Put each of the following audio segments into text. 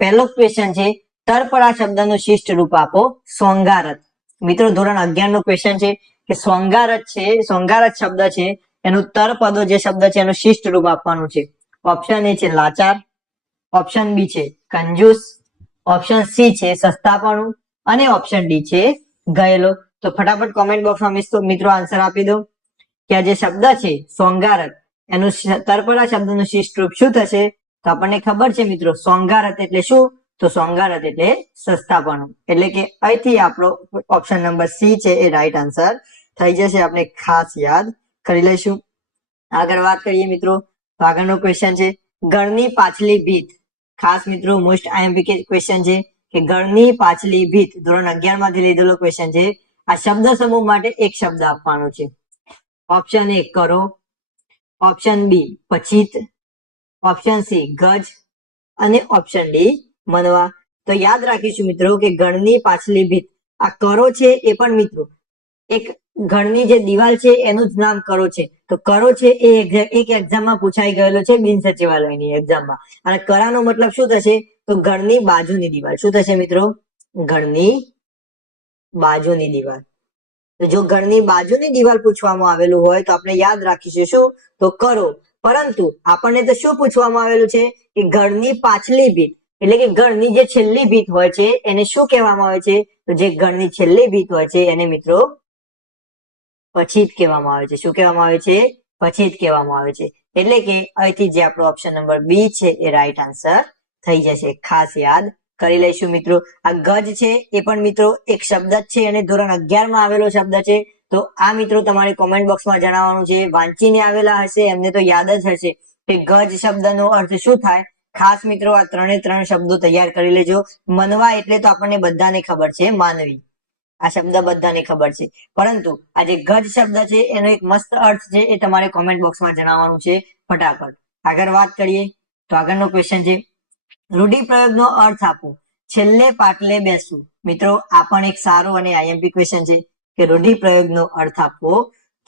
પહેલો ક્વેશ્ચન છે, તરપરા શબ્દનું શિષ્ટ રૂપ આપો. સોંગારત. મિત્રો ધોરણ 11 નો ક્વેશ્ચન છે કે સોંગારત શબ્દ છે એનું તરપદો જે શબ્દ છે એનું શિષ્ટ રૂપ આપવાનું છે. ઓપ્શન એ છે લાચાર, ઓપ્શન બી છે કંજૂસ, ઓપ્શન સી છે સસ્તાપણું અને ઓપ્શન ડી છે ગયેલો. તો ફટાફટ કોમેન્ટ બોક્સમાં મિત્રો આન્સર આપી દો કે આ જે શબ્દ છે સોંગારત એનું તરપરા શબ્દનું શિષ્ટ રૂપ શું થશે. તો આપણને ખબર છે મિત્રો સોંગારત એટલે શું, તો સોંગારત એટલે સસ્તાપણું. એટલે કે અહીંથી આપણો ઓપ્શન નંબર સી છે એ રાઈટ આન્સર થઈ જશે. આપણે ખાસ યાદ કરી લઈશું. આગળ વાત કરીએ મિત્રો તો આગળનો ક્વેશ્ચન છે, ગળની પાછલી ભીત. ખાસ મિત્રો મોસ્ટ આઈએમપી ક્વેશ્ચન છે કે ગળની પાછલી ભીત ધોરણ 11 માંથી લીધેલો ક્વેશ્ચન છે. આ શબ્દ સમૂહ માટે એક શબ્દ આપવાનો છે. ઓપ્શન એ કરો, ઓપ્શન બી પછીત, ઓપ્શન સી ગજ અને ઓપ્શન ડી મનવા. તો યાદ રાખીશું મિત્રો કે ગળની પાછલી ભીત, આ કરો છે એ પણ મિત્રો એક ગળની જે દિવાલ છે એનું જ નામ કરો છે. તો કરો છે એ એક એક્ઝામમાં પૂછાઈ ગયેલો છે બિન સચિવાલયની એક્ઝામમાં. અને કરાનો મતલબ શું થશે, તો ગળની બાજુની દિવાલ. શું થશે મિત્રો, ગળની બાજુની દિવાલ. તો જો ગળની બાજુની દિવાલ પૂછવામાં આવેલું હોય તો આપણે યાદ રાખીશું શું, તો કરો. પરંતુ આપણને તો શું પૂછવામાં આવેલું છે કે ગળની પાછલી ભીત, એટલે કે ગળની જે છેલ્લી ભીત હોય છે એને શું કહેવામાં આવે છે, તો જે ગળની છેલ્લી ભીત હોય છે એને મિત્રો પછીત કહેવામાં આવે છે. શું કહેવામાં આવે છે, પછીત કહેવામાં આવે છે. એટલે કે અહીંથી જે આપણો ઓપ્શન નંબર બી છે એ રાઈટ આન્સર થઈ જશે. ખાસ યાદ કરી લઈશું મિત્રો. આ ગજ છે એ પણ મિત્રો એક શબ્દ જ છે અને ધોરણ 11 માં આવેલો શબ્દ છે. તો આ મિત્રો તમારે કોમેન્ટ બોક્સમાં જણાવવાનું છે. વાંચીને આવેલા હશે એમને તો યાદ જ હશે કે ગજ શબ્દનો અર્થ શું થાય. ખાસ મિત્રો આ 3 શબ્દો તૈયાર કરી લેજો. મનવા એટલે તો આપણને બધાને ખબર છે, માનવી. આ શબ્દ બધાને ખબર છે. પરંતુ આ જે ગજ શબ્દ છે એનો એક મસ્ત અર્થ છે એ તમારે કોમેન્ટ બોક્સમાં જણાવવાનું છે ફટાફટ. આગળ વાત કરીએ તો આગળનો ક્વેશ્ચન છે, રૂઢિપ્રયોગનો અર્થ આપો. છેલ્લે પાટલે બેસવું. મિત્રો આ પણ એક સારો અને આઈએમપી ક્વેશ્ચન છે કે રૂઢિપ્રયોગનો અર્થ આપવો.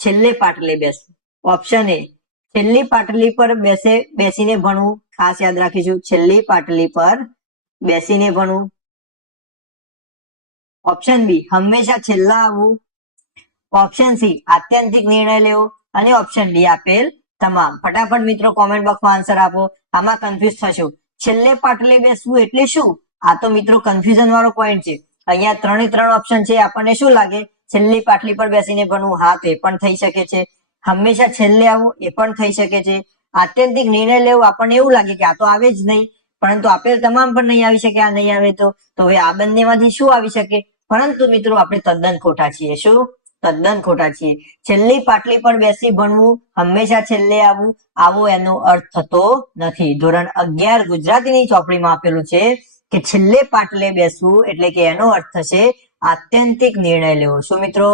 છેલ્લે પાટલે બેસવું. ઓપ્શન એ છેલ્લી પાટલી પર બેસીને ભણવું. ખાસ યાદ રાખીશું, છેલ્લી પાટલી પર બેસીને ભણવું. ઓપ્શન બી હંમેશા છેલ્લા આવવું. ઓપ્શન સી આત્યંતિક નિર્ણય લેવો અને ઓપ્શન ડી આપેલ તમામ. ફટાફટ મિત્રો કોમેન્ટ બોક્સમાં આન્સર આપો. આમાં કન્ફ્યુઝ થશો, છેલ્લે પાટલે બેસવું એટલે શું. આ તો મિત્રો કન્ફ્યુઝન વાળો પોઈન્ટ છે. અહીંયા 3 ઓપ્શન છે. આપણને શું લાગે, છેલ્લી પાટલી પર બેસીને ભણવું, હા તો એ પણ થઈ શકે છે. હંમેશા છેલ્લે આવવું એ પણ થઈ શકે છે. આત્યંતિક નિર્ણય લેવું આપણને એવું લાગે કે આ તો આવે જ નહીં, પરંતુ આપેલ તમામ પણ નહીં આવી શકે. આ નહીં આવે તો હવે આ બંનેમાંથી શું આવી શકે. પરંતુ મિત્રો આપણે તદ્દન ખોટા છીએ. શું, તદ્દન ખોટા છીએ. છેલ્લી પાટલી પર બેસી ભણવું, હંમેશા છેલ્લે આવવું, આવો એનો અર્થ થતો નથી. ધોરણ 11 ગુજરાતીની ચોપડીમાં આપેલું છે કે છેલ્લે પાટલે બેસવું એટલે કે એનો અર્થ થશે આત્યંતિક નિર્ણય લેવો. શું મિત્રો,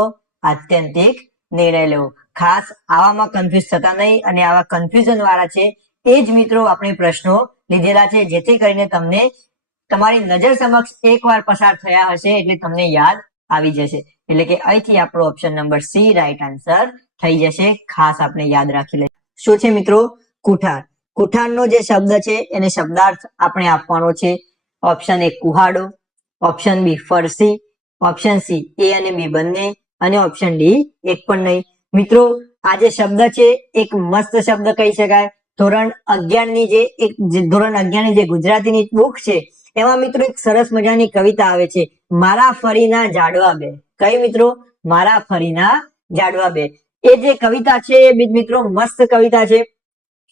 આત્યંતિક નિર્ણય લેવો. ખાસ આવામાં કન્ફ્યુઝ થતા નહીં અને આવા કન્ફ્યુઝન વાળા છે એ જ મિત્રો આપણે પ્રશ્નો લીધેલા છે, જેથી કરીને તમને તમારી નજર સમક્ષ એકવાર પસાર થયા હશે એટલે તમને યાદ આવી જશે. એટલે કે અહીંથી આપણો option number C right answer થઈ જશે. ખાસ આપણે યાદ રાખી લઈએ. શું છે મિત્રો, કુઠાર. કુઠારનો જે શબ્દ છે એને શબ્દાર્થ આપણે આપવાનો છે. ઓપ્શન એ કુહાડો, ઓપ્શન બી ફરસી, ઓપ્શન સી એ અને બી બંને અને ઓપ્શન ડી એક પણ નહીં. મિત્રો આ જે શબ્દ છે એક મસ્ત શબ્દ કહી શકાય. ધોરણ 11 ની જે ગુજરાતીની બુક છે એમાં મિત્રો એક સરસ મજાની કવિતા આવે છે, મારા ફરીના ઝાડવા બે. કઈ મિત્રો, મારા ફરીના ઝાડવા બે. એ જે કવિતા છે એ મિત્રો મસ્ત કવિતા છે.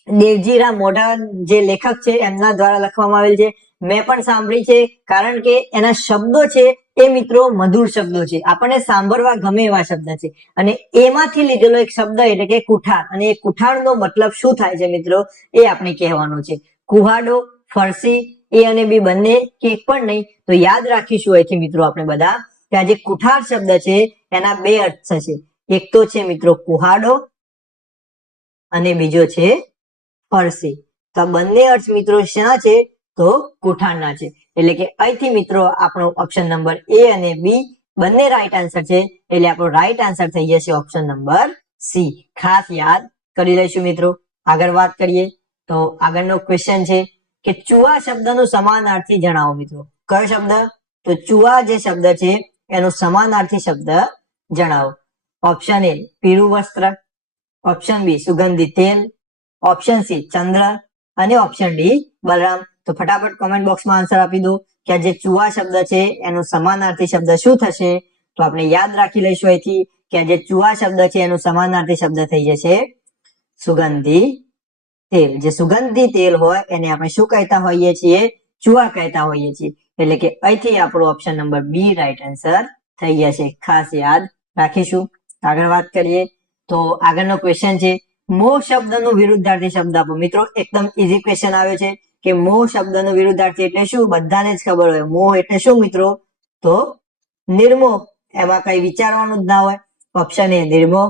દેવજીરામ મોઢા જે લેખક છે એમના દ્વારા લખવામાં આવેલ છે. મેં પણ સાંભળી છે કારણ કે એના શબ્દો છે એ મિત્રો મધુર શબ્દો છે, આપણને સાંભળવા ગમે એવા શબ્દ છે. અને એમાંથી લીધેલો એક શબ્દ એટલે કે કુઠાર. અને એ કુઠારનો મતલબ શું થાય છે મિત્રો એ આપણે કહેવાનું છે. કુહાડો, ફરસી, એ અને બી બંને કે એક પણ નહીં. તો યાદ રાખીશું અહીંથી મિત્રો આપણે બધા કે આ જે કુઠાર શબ્દ છે એના બે અર્થ થશે. એક તો છે મિત્રો કુહાડો અને બીજો છે ફરસી. તો આ બંને અર્થ મિત્રો શેના છે, તો કુઠારના છે. એટલે કે અહીંથી મિત્રો આપણો ઓપ્શન નંબર એ અને બી બંને રાઈટ આન્સર છે. એટલે આપણો રાઈટ આન્સર થઈ જશે ઓપ્શન નંબર સી. ખાસ યાદ કરી લઈશું મિત્રો. આગળ વાત કરીએ તો આગળનો ક્વેશ્ચન છે કે ચૂવા શબ્દનું સમાનાર્થી જણાવો મિત્રો. કયો શબ્દ? તો ચૂવા જે શબ્દ છે એનો સમાનાર્થી શબ્દ જણાવો. ઓપ્શન એ પીળું વસ્ત્ર, ઓપ્શન બી સુગંધિત તેલ, ઓપ્શન સી ચંદ્ર અને ઓપ્શન ડી બલરામ. તો ફટાફટ કોમેન્ટ બોક્સમાં આન્સર આપી દો કે આ જે ચૂવા શબ્દ છે એનો સમાનાર્થી શબ્દ શું થશે. તો આપણે યાદ રાખી લઈશું અહીંથી કે આ જે ચૂવા શબ્દ છે એનો સમાનાર્થી શબ્દ થઈ જશે સુગંધી તેલ. જે સુગંધી તેલ હોય એને આપણે શું કહેતા હોઈએ છીએ? ચૂવા કહેતા હોઈએ છીએ. એટલે કે અહીંથી આપણો option number B right answer થઈ જશે. ખાસ યાદ રાખીશું. આગળ વાત કરીએ તો આગળનો ક્વેશ્ચન છે મોહ શબ્દનો વિરુદ્ધાર્થી શબ્દ આપો. મિત્રો એકદમ ઈઝી ક્વેશ્ચન આવ્યો છે કે મોહ શબ્દનો વિરુદ્ધાર્થી એટલે શું? બધાને જ ખબર હોય. મોહ એટલે શું મિત્રો? તો નિર્મોહ. એમાં કઈ વિચારવાનું જ ના હોય. ઓપ્શન એ નિર્મોહ,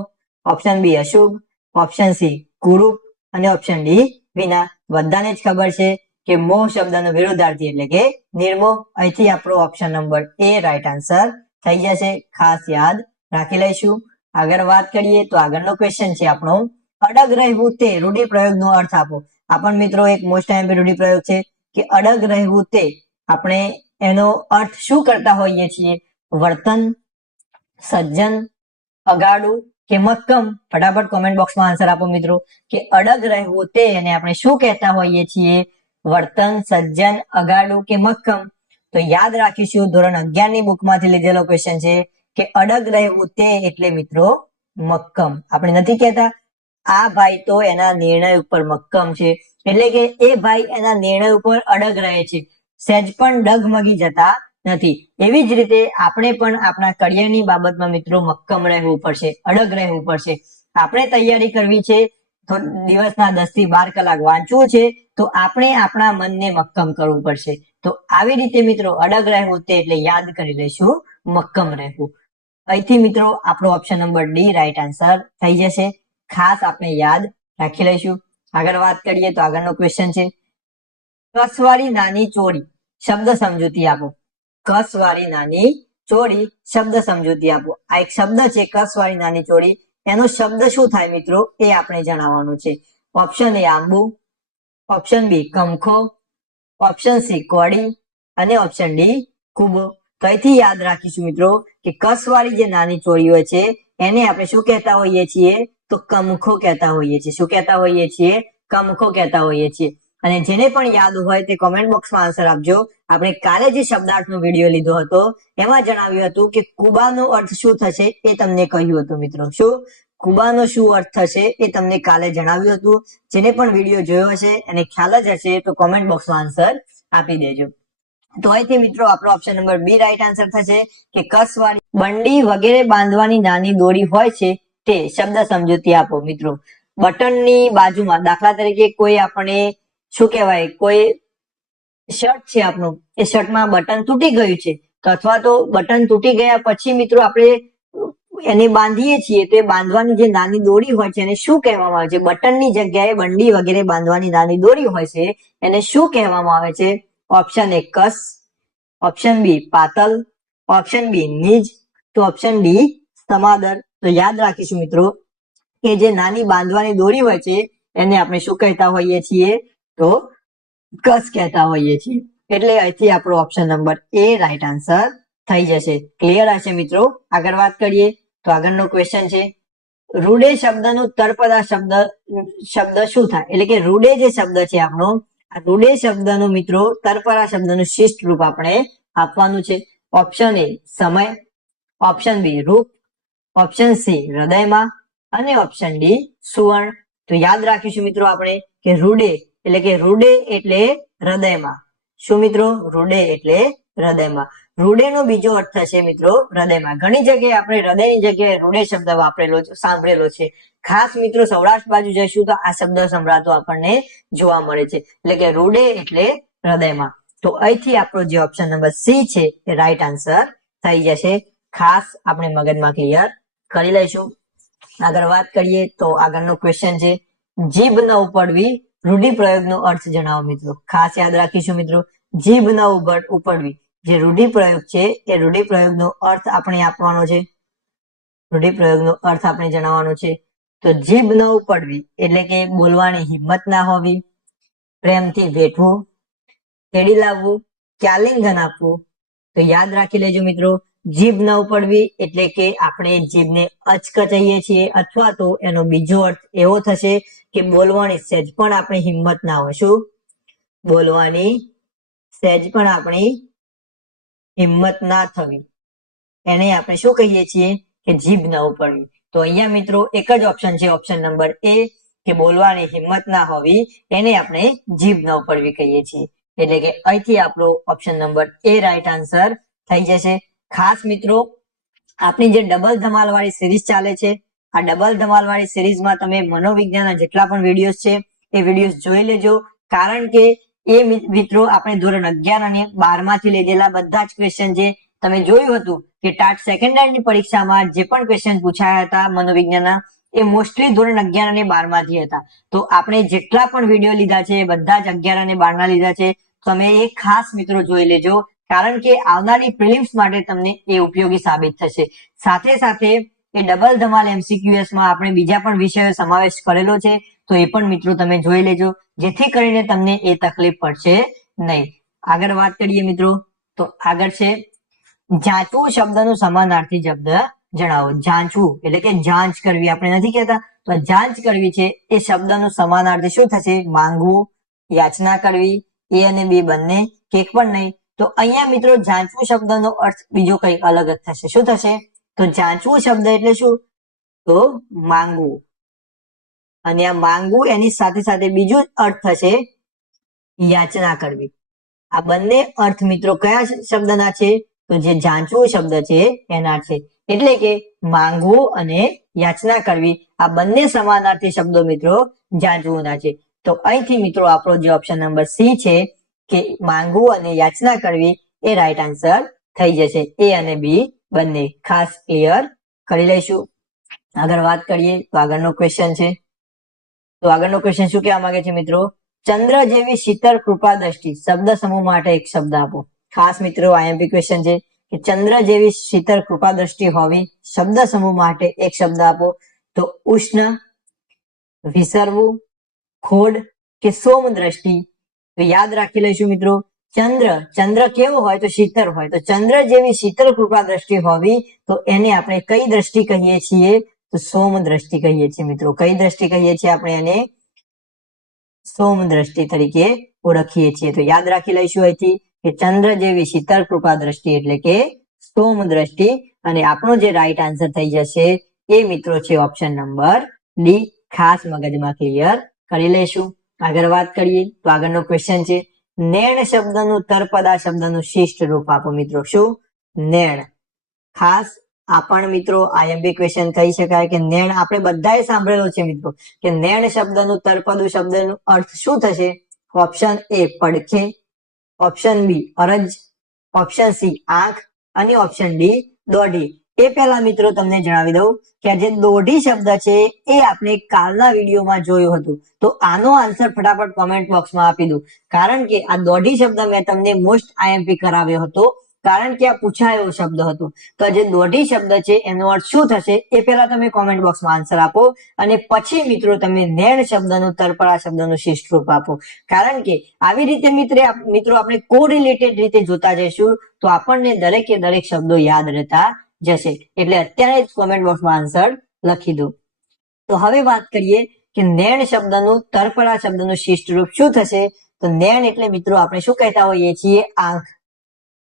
ઓપ્શન બી અશુભ, ઓપ્શન સી કુરૂપ અને ઓપ્શન ડી વિના. બધાને જ ખબર છે કે મોહ શબ્દનો વિરુદ્ધાર્થી એટલે કે નિર્મોહ. અહીંથી આપણો ઓપ્શન નંબર એ રાઈટ આન્સર થઈ જશે. ખાસ યાદ રાખી લઈશું. આગળ વાત કરીએ તો આગળનો ક્વેશ્ચન છે આપણો અડગ રહેવું તે રૂઢિપ્રયોગનો અર્થ આપો. આ પણ મિત્રો એક મોસ્ટ આઈએમપી રૂઢિપ્રયોગ છે કે અડગ રહેવું તે આપણે એનો અર્થ શું કરતા હોઈએ છીએ? વર્તન, સજ્જન, અગાડું કે મક્કમ. ફટાફટ કોમેન્ટ બોક્સમાં આન્સર આપો મિત્રો કે અડગ રહેવું તે એને આપણે શું કહેતા હોઈએ છીએ? વર્તન, સજ્જન, અગાડું કે મક્કમ. તો યાદ રાખીશું ધોરણ 11 ની બુકમાંથી લીધેલો ક્વેશ્ચન છે કે અડગ રહેવું તે એટલે મિત્રો મક્કમ. આપણે નથી કહેતા આ ભાઈ તો એના નિર્ણય ઉપર મક્કમ છે, એટલે કે એ ભાઈ એના નિર્ણય ઉપર અડગ રહે છે, સહેજ પણ ડગમગી જતા નથી. એવી જ રીતે આપણે પણ આપણા કરિયરની બાબતમાં મિત્રો મક્કમ રહેવું પડશે, અડગ રહેવું પડશે. આપણે તૈયારી કરવી છે તો દિવસના 10 થી 12 કલાક વાંચવું છે તો આપણે આપણા મનને મક્કમ કરવું પડશે. તો આવી રીતે મિત્રો અડગ રહેવું તે એટલે યાદ કરી લઈશું મક્કમ રહેવું. અહીંથી મિત્રો આપણો option number D right answer થઈ જશે. ખાસ આપણે યાદ રાખી લઈશું. આગળ વાત કરીએ તો આગળનો ક્વેશ્ચન છે કસવાળી નાની ચોરી શબ્દ સમજૂતી આપો. કસવાળી નાની ચોરી શબ્દ સમજૂતી આપો. આ એક શબ્દ છે કસવાળી નાની ચોરી. એનો શબ્દ શું થાય મિત્રો એ આપણે જણાવવાનું છે. ઓપ્શન એ આંબુ, ઓપ્શન બી કમખો, ઓપ્શન સી કોડી અને ઓપ્શન ડી કુબો. તો અહીંથી યાદ રાખીશું મિત્રો કે કસવાળી જે નાની ચોરી હોય છે એને આપણે શું કહેતા હોઈએ છીએ? તો કમખો કહેતા હોઈએ છીએ. શું કહેતા હોઈએ છીએ? કમખો કહેતા હોઈએ છીએ. અને જેને પણ યાદ હોય તે કોમેન્ટ બોક્સમાં આન્સર આપજો. આપણે કાલે જે શબ્દાર્થનો વિડીયો લીધો હતો એમાં જણાવ્યું હતું કે કુબાનો અર્થ શું થશે એ તમને કહ્યું હતું મિત્રો. શું કુબાનો શું અર્થ થશે એ તમને કાલે જણાવ્યું હતું. જેને પણ વિડીયો જોયો હશે એને ખ્યાલ જ હશે તો કોમેન્ટ બોક્સમાં આન્સર આપી દેજો. તો અહીંથી મિત્રો આપણો option number B right answer થશે કે કસવાળી બંડી વગેરે બાંધવાની નાની દોરી હોય છે તે શબ્દ સમજૂતી આપો. મિત્રો બટનની બાજુમાં દાખલા તરીકે કોઈ આપણે શું કહેવાય કોઈ શર્ટ છે આપણું, એ શર્ટમાં બટન તૂટી ગયું છે તો અથવા તો બટન તૂટી ગયા પછી મિત્રો આપણે એને બાંધીએ છીએ તો એ બાંધવાની જે નાની દોરી હોય છે એને શું કહેવામાં આવે છે? બટનની જગ્યાએ બંડી વગેરે બાંધવાની નાની દોરી હોય છે એને શું કહેવામાં આવે છે? ઓપ્શન એ કસ, ઓપ્શન બી પાતલ, ઓપ્શન બી નીજ તો ઓપ્શન ડી સમાદર. તો યાદ રાખીશું મિત્રો કે જે નાની બાંધવાની દોરી હોય છે એને આપણે શું કહેતા હોઈએ છીએ? તો કસ કહેતા હોઈએ છીએ. એટલે અહીંથી આપણો ઓપ્શન નંબર એ રાઈટ આન્સર થઈ જશે. ક્લિયર હશે મિત્રો. આગળ વાત કરીએ તો આગળનો ક્વેશ્ચન છે રૂડે શબ્દનું તળપદા શબ્દ શું થાય? એટલે કે રૂડે જે શબ્દ છે આપણો આ રૂડે શબ્દનું મિત્રો તળપદા શબ્દનું શિષ્ટ રૂપ આપણે આપવાનું છે. ઓપ્શન એ સમય, ઓપ્શન બી રૂપ, ઓપ્શન સી હૃદયમાં અને ઓપ્શન ડી સુવર્ણ. તો યાદ રાખીશું મિત્રો આપણે કે રૂડે એટલે કે રૂડે એટલે હૃદયમાં. શું મિત્રો? રૂડે એટલે હૃદયમાં. રૂડેનો બીજો અર્થ થશે મિત્રો હૃદયમાં. ઘણી જગ્યાએ આપણે હૃદયની જગ્યાએ રૂડે શબ્દ વાપરેલો સાંભળેલો છે. ખાસ મિત્રો સૌરાષ્ટ્ર બાજુ જઈશું તો આ શબ્દ સંભળાતો આપણને જોવા મળે છે. એટલે કે રૂડે એટલે હૃદયમાં. તો અહીંથી આપણો જે ઓપ્શન નંબર સી છે એ રાઈટ આન્સર થઈ જશે. ખાસ આપણે મગજમાં ક્લિયર કરી લઈશું. આગળ વાત કરીએ તો આગળનો ક્વેશ્ચન છે જીભ ન ઉપડવી રૂઢિપ્રયોગનો અર્થ જણાવો મિત્રો. ખાસ યાદ રાખીશું મિત્રો જીભ ન ઉપડવી જે રૂઢિપ્રયોગ છે એ રૂઢિપ્રયોગનો અર્થ આપણે આપવાનો છે. રૂઢિપ્રયોગનો અર્થ આપણે જણાવવાનો છે. તો જીભ ન ઉપડવી એટલે કે બોલવાની હિંમત ના હોવી, પ્રેમથી વેઠવું, કેડી લાવવું, ક્યાલિંગન આપવું. તો યાદ રાખી લેજો મિત્રો, જીભ ન ઉપડવી એટલે કે આપણે જીભને અચકચાઈએ છીએ, અથવા તો એનો બીજો અર્થ એવો થશે કે બોલવાની સહેજ પણ આપણી હિંમત ના હોય. શું? બોલવાની સહેજ પણ આપણી હિંમત ના થવી, એને આપણે શું કહીએ છીએ કે જીભ ન ઉપડવી. તો અહીંયા મિત્રો એક જ ઓપ્શન છે, ઓપ્શન નંબર એ, કે બોલવાની હિંમત ના હોવી, એને આપણે જીભ ન ઉપડવી કહીએ છીએ. એટલે કે અહીંથી આપણો ઓપ્શન નંબર એ રાઈટ આન્સર થઈ જશે. ખાસ મિત્રો, આપણી જે ડબલ ધમાલ વાળી સિરીઝ ચાલે છે, આ ડબલ ધમાલ વાળી સિરીઝમાં તમે મનોવિજ્ઞાનના જેટલા પણ વિડીયોઝ છે એ વિડીયોઝ જોઈ લેજો, કારણ કે એ મિત્રો આપણે ધોરણ 11 અને 12 માંથી લીધેલા બધા જ ક્વેશ્ચન છે. તમે જોયું હતું કે ટાટ સેકન્ડ યરની પરીક્ષામાં જે પણ ક્વેશ્ચન પૂછાયા હતા મનોવિજ્ઞાનના, એ મોસ્ટલી ધોરણ 11 અને 12 માંથી હતા. તો આપણે જેટલા પણ વિડીયો લીધા છે એ બધા જ 11 અને 12 ના લીધા છે. તમે એ ખાસ મિત્રો જોઈ લેજો, કારણ કે આવનારી પ્રિલિમ્સ માટે તમને એ ઉપયોગી સાબિત થશે. સાથે સાથે એ ડબલ ધમાલ MCQS માં આપણે બીજા પણ વિષયો સમાવેશ કરેલો છે, તો એ પણ મિત્રો તમે જોઈ લેજો, જેથી કરીને તમને એ તકલીફ પડશે નહીં. આગળ વાત કરીએ મિત્રો, તો આગળ છે જાંચવું શબ્દનું સમાનાર્થી શબ્દ જણાવો. જાંચવું એટલે કે જાંચ કરવી આપણે નથી કહેતા, તો જાંચ કરવી છે એ શબ્દનું સમાનાર્થી શું થશે? માંગવું, યાચના કરવી, એ અને બી બંને, કે એક પણ નહીં. તો અહીંયા મિત્રો જાંચવું શબ્દનો અર્થ બીજો કંઈક અલગ જ થશે. શું થશે? તો જાંચવું શબ્દ એટલે શું? તો માંગવું, અને આ માંગવું એની સાથે સાથે બીજો અર્થ થશે યાચના કરવી. આ બંને અર્થ મિત્રો કયા શબ્દના છે? તો જે જાંચવું શબ્દ છે એના છે. એટલે કે માંગવું અને યાચના કરવી, આ બંને સમાનાર્થી શબ્દો મિત્રો જાંચવુંના છે. તો અહીંથી મિત્રો આપણો જે ઓપ્શન નંબર સી છે કે માંગવું અને યાચના કરવી, એ રાઈટ આન્સર થઈ જશે. એ અને બી બંને ખાસ ક્લિયર કરી લઈશું. આગળ વાત કરીએ તો આગળનો ક્વેશ્ચન છે. તો આગળનો ક્વેશ્ચન શું કહેવા માંગે છે મિત્રો? ચંદ્ર જેવી શીતળ કૃપા દ્રષ્ટિ શબ્દ સમૂહ માટે એક શબ્દ આપો. ખાસ મિત્રો આઈએમપી ક્વેશ્ચન છે કે ચંદ્ર જેવી શીતળ કૃપા દ્રષ્ટિ હોવી, શબ્દ સમૂહ માટે એક શબ્દ આપો. તો ઉષ્ણ, વિસરવું, ખોડ કે સોમ દ્રષ્ટિ. તો યાદ રાખી લઈશું મિત્રો, ચંદ્ર કેવો હોય? તો શીતળ હોય. તો ચંદ્ર જેવી શીતળ કૃપા દ્રષ્ટિ હોવી, તો એને આપણે કઈ દ્રષ્ટિ કહીએ છીએ? તો સોમ દ્રષ્ટિ કહીએ છીએ મિત્રો. કઈ દ્રષ્ટિ કહીએ છીએ આપણે એને? સોમ દ્રષ્ટિ તરીકે ઓળખીએ છીએ. તો યાદ રાખી લઈશું અહીંથી કે ચંદ્ર જેવી શીતળ કૃપા દ્રષ્ટિ એટલે કે સોમ દ્રષ્ટિ. અને આપણો જે રાઈટ આન્સર થઈ જશે એ મિત્રો છે ઓપ્શન નંબર ડી. ખાસ મગજમાં ક્લિયર કરી લેશું. આગળ વાત કરીએ તો આગળનો ક્વેશ્ચન છે, નેણ શબ્દનું તળપદા શબ્દનું શિષ્ટ રૂપ આપો મિત્રો. શું? નેણ. ખાસ આ પણ મિત્રો આઈએમપી ક્વેશ્ચન કહી શકાય કે નેણ આપણે બધાએ સાંભળેલો છે મિત્રો, કે નેણ શબ્દનું તળપદું શબ્દનો અર્થ શું થશે? ઓપ્શન એ પડખે, ઓપ્શન બી અરજ, ઓપ્શન સી આંખ, અને ઓપ્શન ડી દોઢી. એ પહેલા મિત્રો તમને જણાવી દઉં કે આ જે દોઢી શબ્દ છે એ આપણે કાલના વિડીયોમાં જોયું હતું. તો આનો આન્સર ફટાફટ કોમેન્ટ બોક્સમાં આપી દો, કારણ કે આ દોઢી શબ્દ મેં તમને મોસ્ટ આઈએમપી કરાવ્યો હતો, કારણ કે આ પૂછાયેલો શબ્દ હતો. તો જે દોઢી શબ્દ છે એનો અર્થ શું થશે એ પહેલા તમે કોમેન્ટ બોક્સમાં આન્સર આપો, અને પછી મિત્રો તમે નેણ શબ્દનું તળપદા શબ્દનું શિષ્ટ રૂપ આપો. કારણ કે આવી રીતે મિત્રો આપણે કોરિલેટેડ રીતે જોતા જઈશું તો આપણને દરેકે દરેક શબ્દો યાદ રહેતા જશે. એટલે અત્યારે જ કોમેન્ટ બોક્સમાં આન્સર લખી દો. તો હવે વાત કરીએ કે નેણ શબ્દનું તળપદા શબ્દનું શિષ્ટ રૂપ શું થશે? તો નેણ એટલે મિત્રો આપણે શું કહેતા હોઈએ છીએ? આંખ.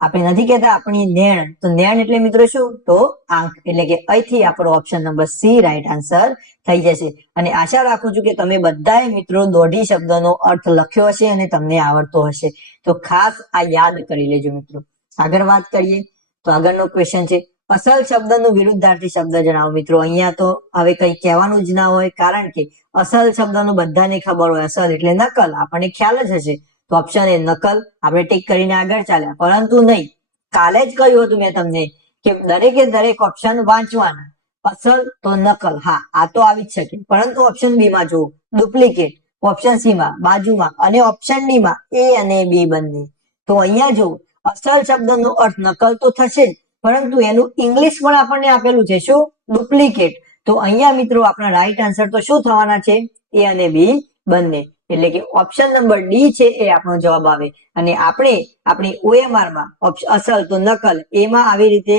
આપણે નથી કહેતા આપણી નેણ, તો નેણ એટલે મિત્રો શું? તો આંખ. એટલે કે અહીંથી આપણો option number C right answer થઈ જશે. અને આશા રાખું છું કે તમે બધાએ મિત્રો દોઢી શબ્દનો અર્થ લખ્યો હશે અને તમને આવડતો હશે. તો ખાસ આ યાદ કરી લેજો મિત્રો. આગળ વાત કરીએ તો આગળનો ક્વેશ્ચન છે, અસલ શબ્દનું વિરુદ્ધાર્થી શબ્દ જણાવો મિત્રો. અહીંયા તો હવે કઈ કહેવાનું જ ના હોય, કારણ કે અસલ શબ્દનું બધાને ખબર હોય, અસલ એટલે નકલ, આપણને ખ્યાલ જ હશે. તો ઓપ્શન એ નકલ, આપણે ટીક કરીને આગળ ચાલ્યા. પરંતુ નહીં, કાલે જ કહ્યું હતું મેં તમને કે દરેકે દરેક ઓપ્શન વાંચવાના. અસલ તો નકલ, હા આ તો આવી જ શકે, પરંતુ ઓપ્શન બી માં જુઓ ડુપ્લિકેટ, ઓપ્શન સી માં બાજુમાં, અને ઓપ્શન ડી માં એ અને બી બંને. તો અહીંયા જો અસલ શબ્દનો અર્થ નકલ તો થશે જ, પરંતુ એનું ઇંગ્લિશ પણ આપણને આપેલું છે. શું? ડુપ્લિકેટ. તો અહીંયા મિત્રો આપણા રાઈટ આન્સર તો શું થવાના છે? એ અને બી બંને. એટલે કે ઓપ્શન નંબર ડી છે એ આપણો જવાબ આવે. અને આપણે આપણી OMR માં અસલ તો નકલ એમાં આવી રીતે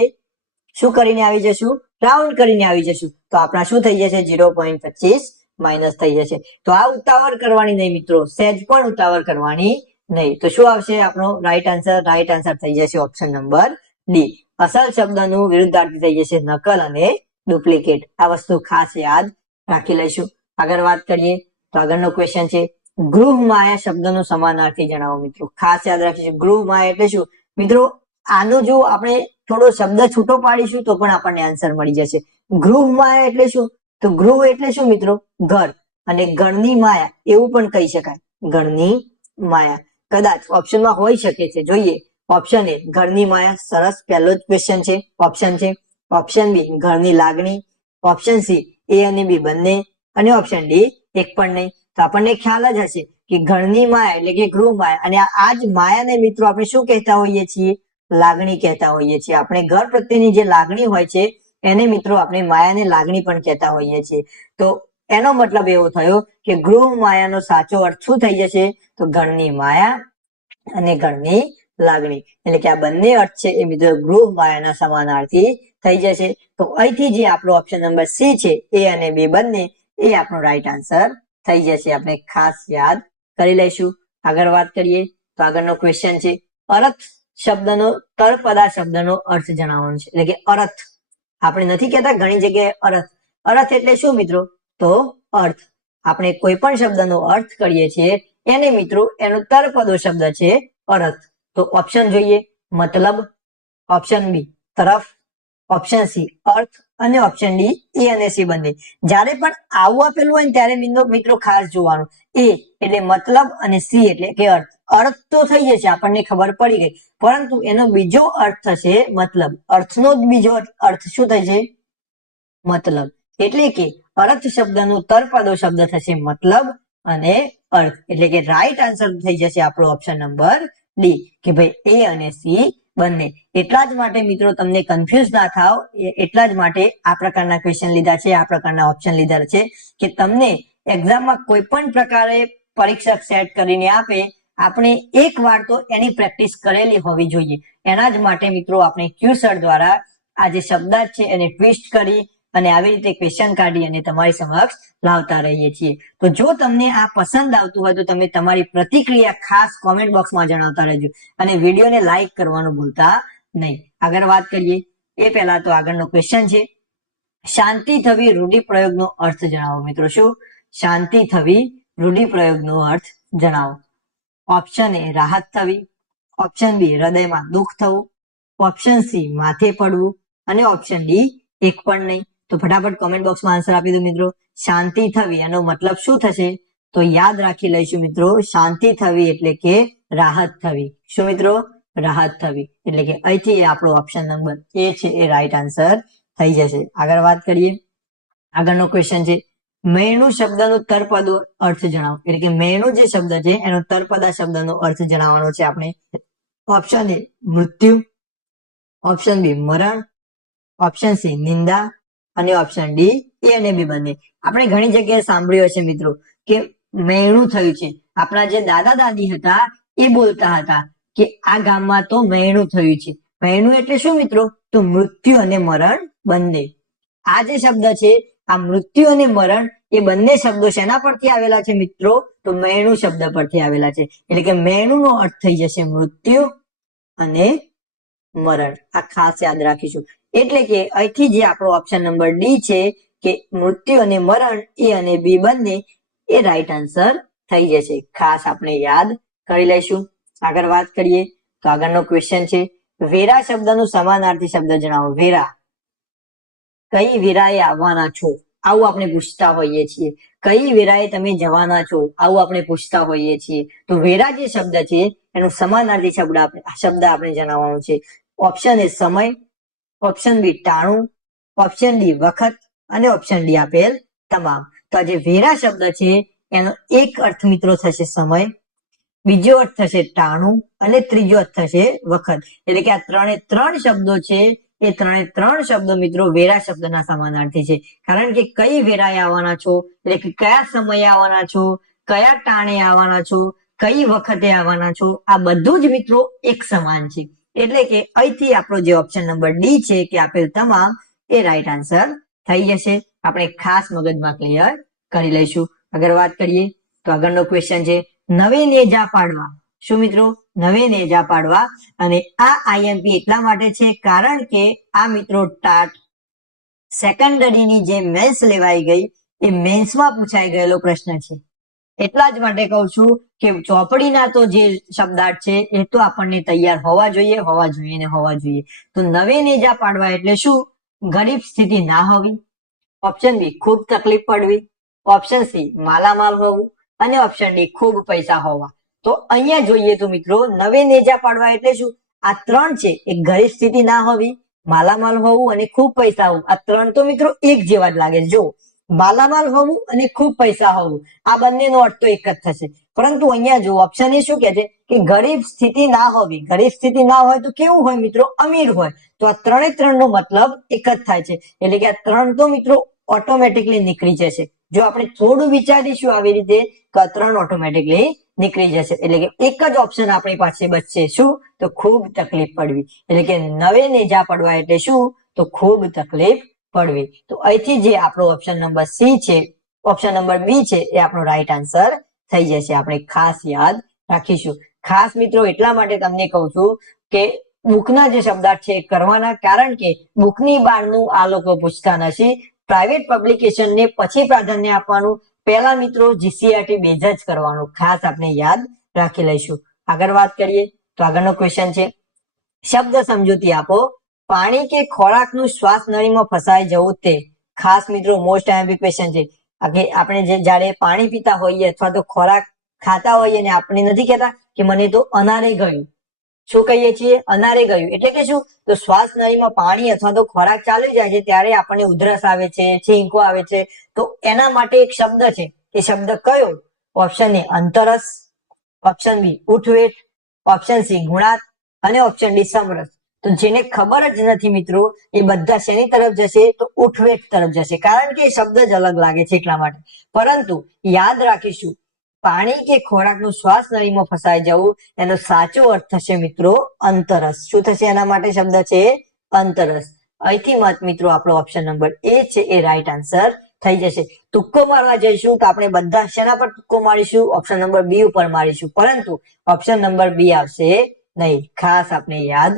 શું કરીને આવી જશું, રાઉન્ડ કરીને આવી જશું, તો આપણા શું થઈ જશે 0.25 માઇનસ થઈ જશે. તો આ ઉતાવળ કરવાની નહીં મિત્રો, સહેજ પણ ઉતાવળ કરવાની નહીં. તો શું આવશે આપણો રાઈટ આન્સર થઈ જશે ઓપ્શન નંબર ડી. અસલ શબ્દનું વિરુદ્ધાર્થી થઈ જશે નકલ અને ડુપ્લિકેટ. આ વસ્તુ ખાસ યાદ રાખી લઈશું. આગળ વાત કરીએ તો આગળનો ક્વેશ્ચન છે ગૃહમાયા શબ્દનો સમાનાર્થી જણાવો. મિત્રો ખાસ યાદ રાખીશું, ગૃહમાયા એટલે શું મિત્રો, આનો જો આપણે થોડો શબ્દ છૂટો પાડીશું તો પણ આપણને આન્સર મળી જશે. ગૃહમાયા એટલે શું, તો ગૃહ એટલે શું મિત્રો, ઘર, અને ગણની માયા એવું પણ કહી શકાય. ગણની માયા કદાચ ઓપ્શનમાં હોઈ શકે છે. જોઈએ ઓપ્શન એ ઘરની માયા, સરસ, પહેલો જ ક્વેશ્ચન છે ઓપ્શન છે. ઓપ્શન બી ઘરની લાગણી, ઓપ્શન સી એ અને બી બંને, અને ઓપ્શન ડી એક પણ નહીં. તો આપણને ખ્યાલ જ હશે કે ઘરની માયા એટલે કે ગૃહ માયા, અને આ જ માયાને મિત્રો આપણે શું કહેતા હોઈએ છીએ, લાગણી કહેતા હોઈએ છીએ. આપણે ઘર પ્રત્યેની જે લાગણી હોય છે એને મિત્રો આપણે માયાને લાગણી પણ કહેતા હોઈએ છીએ. તો એનો મતલબ એવો થયો કે ગૃહ માયાનો સાચો અર્થ શું થઈ જશે, તો ઘરની માયા અને ઘરની લાગણી, એટલે કે આ બંને અર્થ છે એ મિત્રો ગૃહ માયાના સમાનાર્થી થઈ જશે. તો અહીંથી જે આપણો ઓપ્શન નંબર સી છે એ અને બી બંને એ આપણો રાઈટ આન્સર થઈ જશે. આપણે ખાસ યાદ કરી લઈશું. આગળ વાત કરીએ તો આગળનો ક્વેશ્ચન છે અર્થ શબ્દનો તળપદા શબ્દનો અર્થ જણાવવાનો છે. એટલે કે અર્થ, આપણે નથી કહેતા ઘણી જગ્યાએ અર્થ. અર્થ એટલે શું મિત્રો, તો અર્થ. આપણે કોઈ પણ શબ્દનો અર્થ કરીએ છીએ એને મિત્રો એનો તળપદો શબ્દ છે અર્થ. તો ઓપ્શન જોઈએ મતલબ, ઓપ્શન બી તરફ, ઓપ્શન સી અર્થ, અને ઓપ્શન ડી એ અને સી બંને. જ્યારે પણ આવું આપેલું હોય ને ત્યારે મિત્રો ખાસ જોવાનું, એ એટલે મતલબ અને સી એટલે કે અર્થ. અર્થ તો થઈ જશે, આપણને ખબર પડી ગઈ, પરંતુ એનો બીજો અર્થ થશે મતલબ. અર્થનો બીજો અર્થ શું થશે, મતલબ. એટલે કે અર્થ શબ્દનો તળપદો શબ્દ થશે મતલબ અને અર્થ. એટલે કે રાઈટ આન્સર થઈ જશે આપણો ઓપ્શન નંબર ડી, કે ભાઈ એ અને સી બંને. એટલા જ માટે મિત્રો તમને કન્ફ્યુઝ ના થાવ, એટલા જ માટે આ પ્રકારના ક્વેશ્ચન લીધા છે, આ પ્રકારના ઓપ્શન લીધા છે કે તમને એક્ઝામમાં કોઈ પણ પ્રકારે પરીક્ષક સેટ કરીને આપે, આપણે એક વાર તો એની પ્રેક્ટિસ કરેલી હોવી જોઈએ. એના જ માટે મિત્રો આપણે ક્યુ સર દ્વારા આ જે શબ્દ છે એને ટ્વિસ્ટ કરી અને આવી રીતે ક્વેશ્ચન કાઢી અને તમારી સમક્ષ લાવતા રહીએ છીએ. તો જો તમને આ પસંદ આવતું હોય તો તમે તમારી પ્રતિક્રિયા ખાસ કોમેન્ટ બોક્સમાં જણાવતા રહેજો, અને વિડીયોને લાઈક કરવાનું ભૂલતા નહીં. આગળ વાત કરીએ એ પહેલા તો આગળનો ક્વેશ્ચન છે શાંતિ થવી રૂઢિપ્રયોગનો અર્થ જણાવો. મિત્રો શું, શાંતિ થવી રૂઢિપ્રયોગનો અર્થ જણાવો. ઓપ્શન એ રાહત થવી, ઓપ્શન બી હૃદયમાં દુઃખ થવું, ઓપ્શન સી માથે પડવું, અને ઓપ્શન ડી એક પણ નહીં. તો ફટાફટ કોમેન્ટ બોક્સમાં આન્સર આપી દો મિત્રો. શાંતિ થવી એનો મતલબ શું થશે, તો યાદ રાખી લઈશું મિત્રો, શાંતિ થવી એટલે કે રાહત થવી. શું મિત્રો, રાહત થવી. એટલે કે અહીંથી આપણો ઓપ્શન નંબર એ છે એ રાઈટ આન્સર થઈ જશે. આગળ વાત કરીએ, આગળનો ક્વેશ્ચન છે મેણું શબ્દનો તળપદો અર્થ જણાવો. એટલે કે મેણું જે શબ્દ છે એનો તળપદા શબ્દનો અર્થ જણાવવાનો છે આપણે. ઓપ્શન એ મૃત્યુ, ઓપ્શન બી મરણ, ઓપ્શન સી નિંદા, અને ઓપ્શન ડી એ અને બી બંને. આપણે ઘણી જગ્યાએ સાંભળ્યું હશે મિત્રો કે મેણું થયું છે. આપણા જે દાદા દાદી હતા એ બોલતા હતા કે આ ગામમાં તો મેણું થયું છે. મેણું એટલે શું મિત્રો, તો મૃત્યુ અને મરણ બંને. આ જે શબ્દ છે આ મૃત્યુ અને મરણ એ બંને શબ્દો શેના પરથી આવેલા છે મિત્રો, તો મેણું શબ્દ પરથી આવેલા છે. એટલે કે મેણું નો અર્થ થઈ જશે મૃત્યુ અને મરણ. આ ખાસ યાદ રાખીશું. એટલે કે અહીંથી જે આપણો ઓપ્શન નંબર ડી છે કે મૃત્યુ અને મરણ એ અને બી બંને એ રાઈટ આન્સર થઈ જશે. ખાસ આપણે યાદ કરી લઈશું. આગળ વાત કરીએ તો આગળનો ક્વેશ્ચન છે વેરા શબ્દનું સમાનાર્થી શબ્દ જણાવો. વેરા, કઈ વેરાએ આવવાના છો, આવું આપણે પૂછતા હોઈએ છીએ. કઈ વેરાએ તમે જવાના છો, આવું આપણે પૂછતા હોઈએ છીએ. તો વેરા જે શબ્દ છે એનું સમાનાર્થી શબ્દ આપણે જણાવવાનું છે. ઓપ્શન એ સમય, ઓપ્શન બી ટાણું, ઓપ્શન ડી વખત, અને ઓપ્શન ડી આપેલ તમામ. તો આ જે વેરા શબ્દ છે એનો એક અર્થ મિત્રો થશે સમય, બીજો અર્થ થશે ટાણું, અને ત્રીજો અર્થ થશે વખત. એટલે કે આ ત્રણ શબ્દો છે એ ત્રણ શબ્દો મિત્રો વેરા શબ્દના સમાનાર્થી છે. કારણ કે કઈ વેરાએ આવવાના છો એટલે કે કયા સમયે આવવાના છો, કયા ટાણે આવવાના છો, કઈ વખતે આવવાના છો, આ બધું જ મિત્રો એક સમાન છે. એટલે કે અહીંથી આપણો જે ઓપ્શન નંબર ડી છે કે આપેલ તમામ એ રાઈટ આન્સર થઈ જશે. આપણે ખાસ મગજમાં ક્લિયર કરી લઈશું. આગળ વાત કરીએ તો આગળનો ક્વેશ્ચન છે નવે નેજા પાડવા. શું મિત્રો? નવે નેજા પાડવા. અને આ આઈએમપી એટલા માટે છે કારણ કે આ મિત્રો ટાટ સેકન્ડરીની જે મેન્સ લેવાઈ ગઈ એ મેન્સમાં પૂછાઈ ગયેલો પ્રશ્ન છે. એટલા જ માટે કહું છું કે ચોપડીના તો જે શબ્દાર્થ છે એ તો આપણને તૈયાર હોવા જોઈએ ને હોવા જોઈએ. તો નવે નેજા પાડવા એટલે શું? ગરીબ સ્થિતિ ના હોવી. ઓપ્શન બી ખૂબ તકલીફ પડવી. ઓપ્શન સી માલામાલ હોવું. અને ઓપ્શન ડી ખૂબ પૈસા હોવા. તો અહીંયા જોઈએ તો મિત્રો નવે નેજા પાડવા એટલે શું? આ ત્રણ છે એ ગરીબ સ્થિતિ ના હોવી, માલામાલ હોવું અને ખૂબ પૈસા હોવું. આ ત્રણ તો મિત્રો એક જેવા જ લાગે. જો માલામાલ હોવું અને ખૂબ પૈસા હોવું આ બંનેનો અર્થ તો એક જ થશે. પરંતુ અહીંયા જો ઓપ્શન એ શું કે છે કે ગરીબ સ્થિતિ ના હોવી. ગરીબ સ્થિતિ ના હોય તો કેવું હોય મિત્રો? અમીર હોય. તો આ ત્રણ નો મતલબ એક જ થાય છે. એટલે કે આ ત્રણ તો મિત્રો ઓટોમેટિકલી નીકળી જશે. જો આપણે થોડું વિચારીશું આવી રીતે તો આ ત્રણ ઓટોમેટિકલી નીકળી જશે. એટલે કે એક જ ઓપ્શન આપણી પાસે બચશે. શું? તો ખૂબ તકલીફ પડવી. એટલે કે નવે નેજા પડવા એટલે શું? તો ખૂબ તકલીફ પડવી. તો અહીંથી જે આપણો ઓપ્શન નંબર સી છે, ઓપ્શન નંબર બી છે એ આપણો રાઈટ આન્સર થઈ જશે. આપણે ખાસ યાદ રાખીશું. ખાસ મિત્રો એટલા માટે તમને કહું છું કે બુકના જે શબ્દાર્થ છે એ કરવાના, કારણ કે બુકની બહારનું આ લોકો પૂછતા નથી. પ્રાઇવેટ પબ્લિકેશન ને પછી પ્રાધાન્ય આપવાનું. પહેલા મિત્રો જીસીઆરટી બેઝ જ કરવાનું. ખાસ આપણે યાદ રાખી લઈશું. આગળ વાત કરીએ તો આગળનો ક્વેશ્ચન છે શબ્દ સમજૂતી આપો. પાણી કે ખોરાકનું શ્વાસ નળીમાં ફસાઈ જવું તે. ખાસ મિત્રો મોસ્ટ આઈએમપી ક્વેશ્ચન છે. આપણે જ્યારે પાણી પીતા હોઈએ અથવા તો ખોરાક ખાતા હોઈએ ને આપણે નથી કહેતા કે મને તો અનારે ગયું. શું કહીએ છીએ? અનારે ગયું. એટલે કે શું? તો શ્વાસ નળીમાં પાણી અથવા તો ખોરાક ચાલી જાય છે ત્યારે આપણને ઉધરસ આવે છે, છીંકો આવે છે. તો એના માટે એક શબ્દ છે. એ શબ્દ કયો? ઓપ્શન એ અંતરસ, ઓપ્શન બી ઉઠવેઠ, ઓપ્શન સી ગુણાત અને ઓપ્શન ડી સમરસ. તો જેને ખબર જ નથી મિત્રો એ બધા શેની તરફ જશે? તો ઉઠવેઠ તરફ જશે. કારણ કે એ શબ્દ જ અલગ લાગે છે એટલા માટે. પરંતુ યાદ રાખીશું પાણી કે ખોરાકનું શ્વાસ નળીમાં ફસાઈ જવું એનો સાચો અર્થ થશે મિત્રો અંતરસ. શું થશે? એના માટે શબ્દ છે અંતરસ. અહીંથી મત મિત્રો આપણો ઓપ્શન નંબર એ છે એ રાઈટ આન્સર થઈ જશે. તુક્કો મારવા જઈશું તો આપણે બધા શેના પર તુક્કો મારીશું? ઓપ્શન નંબર બી ઉપર મારીશું. પરંતુ ઓપ્શન નંબર બી આવશે નહીં. ખાસ આપણે યાદ